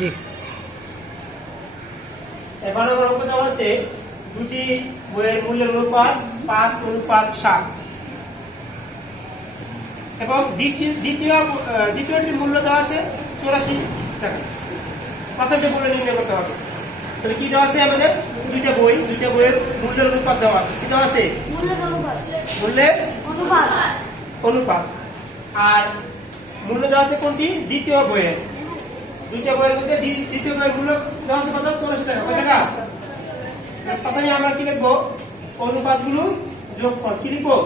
জি। এবার আমার অঙ্ক দেওয়া আছে দুটি বইয়ের মূল্যের অনুপাত 5:7 এবং দ্বিতীয়টির মূল্য দেওয়া আছে 84 টাকা। প্রথমটি মূল্য নির্ণয় করতে হবে। তাহলে কি দেওয়া আছে আমাদের? দুইটা বইয়ের মূল্যের অনুপাত দেওয়া আছে। কি দেওয়া আছে? মূল্যের অনুপাত। আর মূল্য দেওয়া আছে কোনটি? দ্বিতীয় বইয়ের। দুইটা বইয়ের মধ্যে দ্বিতীয় বইয়ের মূল্য দেওয়া আছে কত? 84 টাকা। কত টাকা? প্রথমে আমরা কি লিখবো? অনুপাতগুলো যোগফল। কি লিখবো?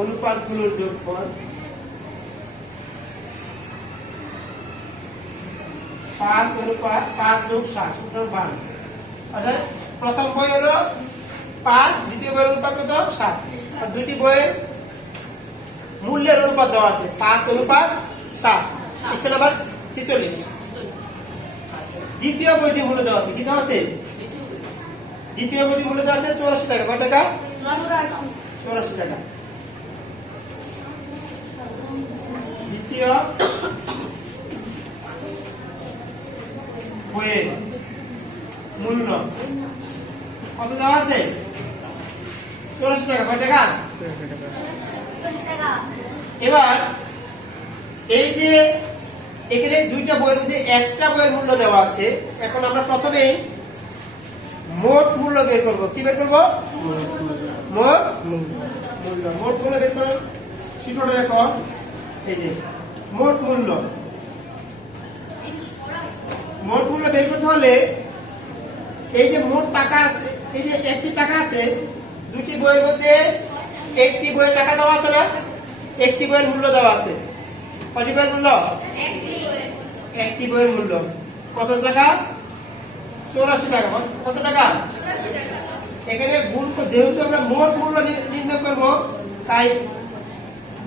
অনুপাতগুলোর যোগফল 5:7 অর্থাৎ প্রথম বই হলো 5, দ্বিতীয় বইয়ের অনুপাত কত? 7। আর দুইটি বইয়ের মূল্যের অনুপাত দেওয়া আছে 5:7। পৃষ্ঠা নাম্বার 46। দ্বিতীয় বইটির মূল্য দেওয়া আছে। কি দেওয়া আছে? দ্বিতীয় বইটির মূল্য দেওয়া আছে 84 টাকা। কত টাকা? 84 টাকা। দ্বিতীয় বইয়ের মূল্য কত দেওয়া আছে? 84 টাকা। কত টাকা? এবার এই যে এখানে দুইটা বইয়ের মধ্যে একটা বইয়ের মূল্য দেওয়া আছে। এখন আমরা প্রথমে মোট মূল্য বের করব। কি বের করব? মোট মূল্য বের করব। চিত্রটা দেখো, এই যে মোট মূল্য বের করতে হলে এই যে মোট টাকা আছে, এই যে একটি টাকা আছে, দুটি বইয়ের মধ্যে একটি বইয়ের টাকা দেওয়া আছে না? একটি বইয়ের মূল্য দেওয়া আছে। কয়টি বইয়ের মূল্য? একটি বইয়ের মূল্য কত টাকা? 84 টাকা। কত টাকা? এখানে গুণ, যেহেতু আমরা মোট মূল্য নির্ণয় করব, তাই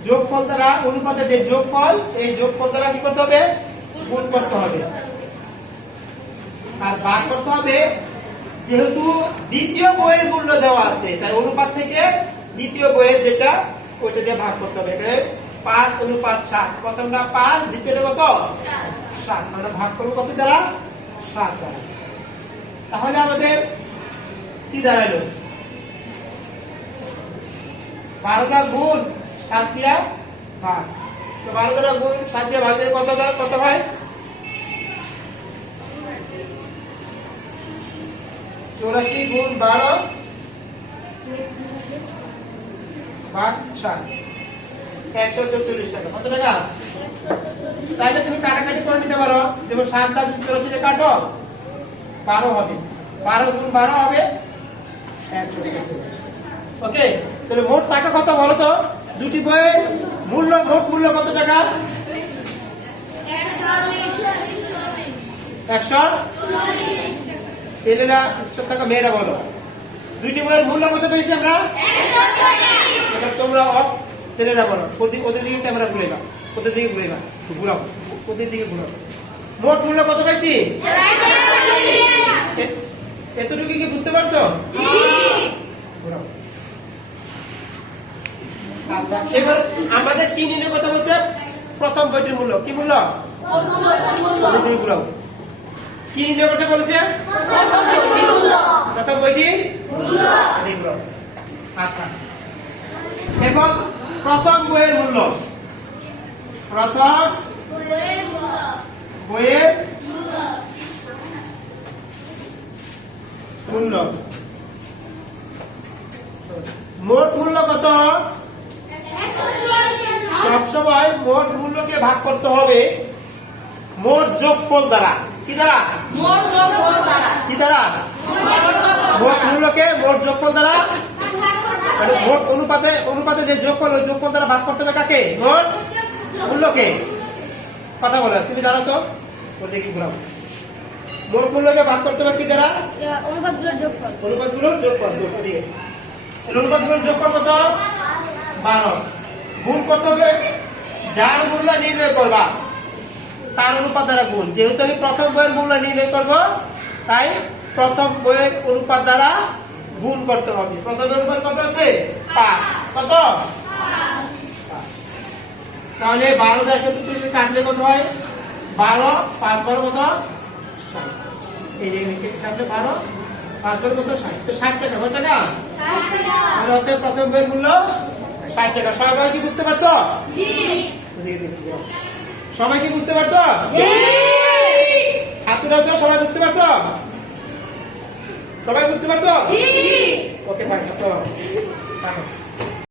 যোগফল দ্বারা অনুপাতের যে যোগফল, এই যোগফল দ্বারা কি করতে হবে? গুণ করতে হবে। আর ভাগ করতে হবে, যেহেতু দ্বিতীয় বইয়ের মূল্য দেওয়া আছে, তাই অনুপাত থেকে দ্বিতীয় বইয়ের যেটা, ওইটা দিয়ে ভাগ করতে হবে। এখানে 5:7। প্রথমটা 5, দ্বিতীয়টা কত? 7। আমরা ভাগ করবো কত দ্বারা? 7 দ্বারা। তাহলে আমাদের কি দাঁড়ালো? 12 দ্বারা গুণ 7 দিয়া ভাগ। তো 12 দ্বারা গুণ 7 দিয়া ভাগ দিলে কত হয়? 84 গুণ 12 ভাগ 7, 144 টাকা। কত টাকা? চাইলে তুমি কাটাকাটি করে নিতে পারো। যেমন 7 দ্বারা 84 কাটো, 12 হবে। 12 গুণ 12 হবে 144। ওকে, তাহলে মোট টাকা কত বলো তো? দুটি বইয়ের মূল্য, মোট মূল্য কত টাকা? 140। ছেলেরা 100 টাকা, মেয়েরা বলো। দুইটি বইয়ের মূল্য কত পেয়েছি আমরা? 140। তোমরা ছেলেরা বলো। ওদের দিকে ক্যামেরা ঘুরেবা, ওদের দিকে ঘুরেবা, ঘুরাও, ওদের দিকে ঘুরাও। মোট মূল্য কত পাইছি? এতটুকু কি বুঝতে পারছো? ঘুরাও। আচ্ছা, এবার আমাদের কি নির্ণয় করতে বলছে? প্রথম বইটির মূল্য। কি মূল্য? ওদের দিকে ঘুরাও। কি নির্ণয় করতে বলেছে? প্রথম বইটির মূল্য। আচ্ছা, এখন প্রথম বইয়ের মূল্য, প্রথম বইয়ের মূল্য, মোট মূল্য কত? সবসময় মোট মূল্যকে ভাগ করতে হবে মোট যোগফল দ্বারা। কি দ্বারা? কি দ্বারা? মোট মূল্যকে মোট যোগফল দ্বারা, মোট অনুপাতে যে যোগফল, ওই যোগফল দ্বারা ভাগ করতে হবে কাকে? মোট মূল্যকে। কথা বলো, তুমি জানো তো? ওর দেখি ঘুরাও। মোট মূল্যকে ভাগ করতে হবে কি দ্বারা? অনুপাতগুলোর যোগফল। অনুপাতগুলোর যোগফল কত? 12। গুণ করতে হবে যার মূল্য নির্ণয় করবা তার অনুপাত দ্বারা গুণ। যেহেতু আমি প্রথম বইয়ের মূল্য নির্ণয় করব, তাই প্রথম বইয়ের অনুপাত দ্বারা গুণ করতে হবে। প্রথম অনুপাত কত আছে? 5। কত? তাহলে 12,133 কাটলে কত হয়? 12 5 12 কত? 60। এই যে এখানে কাটলে 12 5 12 কত? 60। তো 60 টাকা কত টাকা? 60 টাকা। তাহলে অতএব প্রথম বইয়ের মূল্য 60 টাকা। সবাই কি বুঝতে পারছো? জি। সবাই কি বুঝতে পারছো? জি। ছাত্ররা তো সবাই বুঝতে পারছো? সবাই বুঝতে পারছো? জি। ওকে, ফাইন। তো